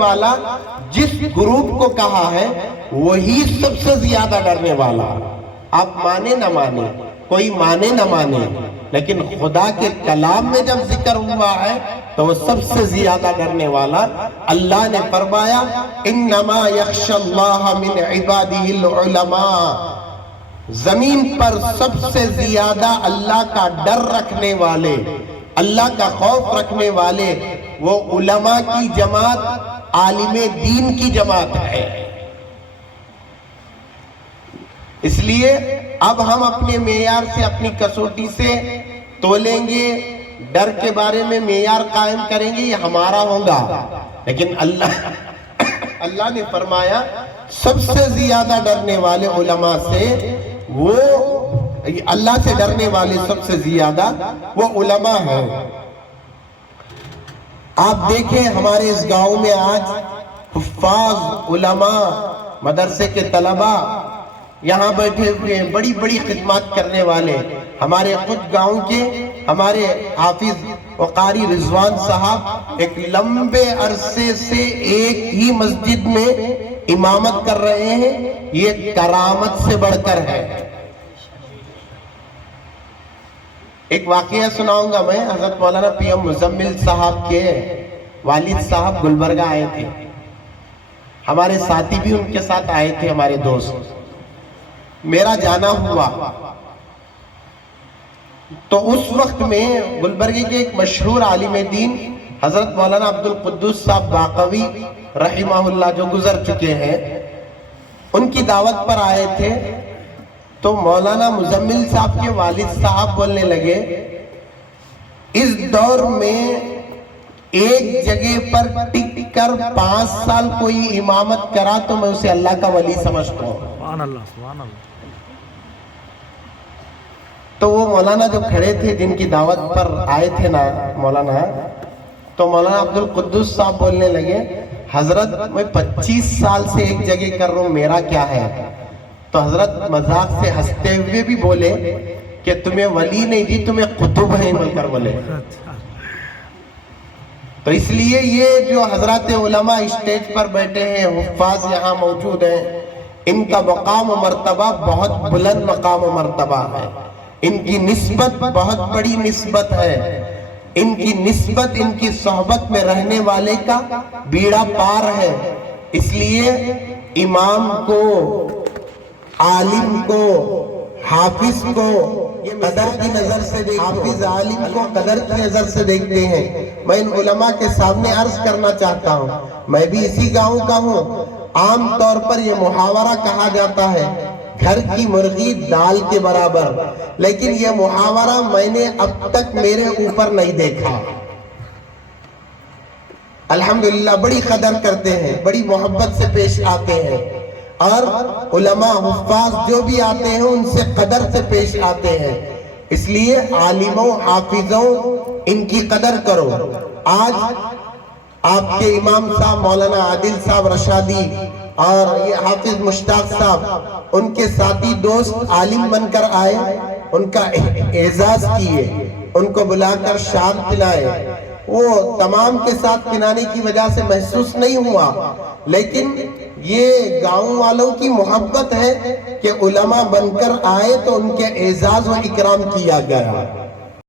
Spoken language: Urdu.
والا جس گروپ کو کہا ہے وہی سب سے زیادہ ڈرنے والا. آپ مانے نہ مانے، کوئی مانے نہ مانے، لیکن خدا کے کلام میں جب ذکر ہوا ہے تو وہ سب سے زیادہ ڈرنے والا. اللہ نے فرمایا انما یخشی اللہ من عبادہ العلماء، زمین پر سب سے زیادہ اللہ کا ڈر رکھنے والے، اللہ کا خوف رکھنے والے وہ علماء کی جماعت، عالم دین کی جماعت ہے. اس لیے اب ہم اپنے معیار سے، اپنی کسوٹی سے تولیں گے، ڈر کے بارے میں معیار قائم کریں گے، یہ ہمارا ہوگا. لیکن اللہ نے فرمایا سب سے زیادہ ڈرنے والے علماء سے، وہ اللہ سے ڈرنے والے سب سے زیادہ وہ علماء ہیں. آپ دیکھیں ہمارے اس گاؤں میں آج حفاظ، علماء، مدرسے کے طلباء یہاں بیٹھے ہوئے ہیں، بڑی بڑی خدمات کرنے والے. ہمارے خود گاؤں کے ہمارے حافظ و قاری رضوان صاحب ایک لمبے عرصے سے ایک ہی مسجد میں امامت کر رہے ہیں. یہ کرامت سے بڑھ کر ہے. ایک واقعہ سناؤں گا میں. حضرت مولانا پی ایم مزمل صاحب کے والد صاحب گلبرگہ آئے تھے. ہمارے ساتھی بھی ان کے ساتھ آئے تھے، ہمارے دوست. میرا جانا ہوا تو اس وقت میں گلبرگہ کے ایک مشہور عالم دین حضرت مولانا عبد القدوس صاحب باقوی رحمہ اللہ جو گزر چکے ہیں، ان کی دعوت پر آئے تھے. تو مولانا مزمل صاحب کے والد صاحب بولنے لگے اس دور میں ایک جگہ پر ٹک کر 5 سال کوئی امامت کرا تو میں اسے اللہ کا ولی سمجھتا ہوں. سبحان اللہ، سبحان اللہ. تو وہ مولانا جو کھڑے تھے جن کی دعوت پر آئے تھے نا مولانا، تو مولانا عبد القدوس صاحب بولنے لگے حضرت میں 25 سال سے ایک جگہ کر رہا ہوں، میرا کیا ہے؟ تو حضرت مذاق سے ہنستے ہوئے بھی بولے کہ تمہیں ولی نہیں جی، تمہیں قطب ہیں بول کر بولے. تو اس لیے یہ جو حضرات علماء اسٹیج پر بیٹھے ہیں، حفاظ یہاں موجود ہیں، ان کا مقام و مرتبہ بہت بلند مقام و مرتبہ ہے. ان کی نسبت بہت بڑی نسبت ہے. ان کی نسبت ان کی صحبت میں رہنے والے کا بیڑا پار ہے. اس لیے امام کو، عالم کو، حافظ کو قدر کی نظر سے دیکھتے ہیں، حافظ عالم کو قدر کی نظر سے دیکھتے ہیں. میں ان علماء کے سامنے عرض کرنا چاہتا ہوں، میں بھی اسی گاؤں کا ہوں. عام طور پر یہ محاورہ کہا جاتا ہے گھر کی مرغی دال کے برابر، لیکن یہ محاورہ میں نے اب تک میرے اوپر نہیں دیکھا. الحمدللہ بڑی قدر کرتے ہیں، بڑی محبت سے پیش آتے ہیں، اور علماء حفاظ جو بھی آتے ہیں ان سے قدر سے پیش آتے ہیں. اس لیے عالموں، حافظوں، ان کی قدر کرو. آج آپ کے امام صاحب مولانا عادل صاحب رشادی اور یہ حافظ مشتاق صاحب، ان کے ساتھی دوست عالم بن کر آئے، ان کا اعزاز کیے، ان کو بلا کر شام پلائے. وہ تمام کے ساتھ پلانے کی وجہ سے محسوس نہیں ہوا، لیکن یہ گاؤں والوں کی محبت ہے کہ علماء بن کر آئے تو ان کے اعزاز و اکرام کیا گیا.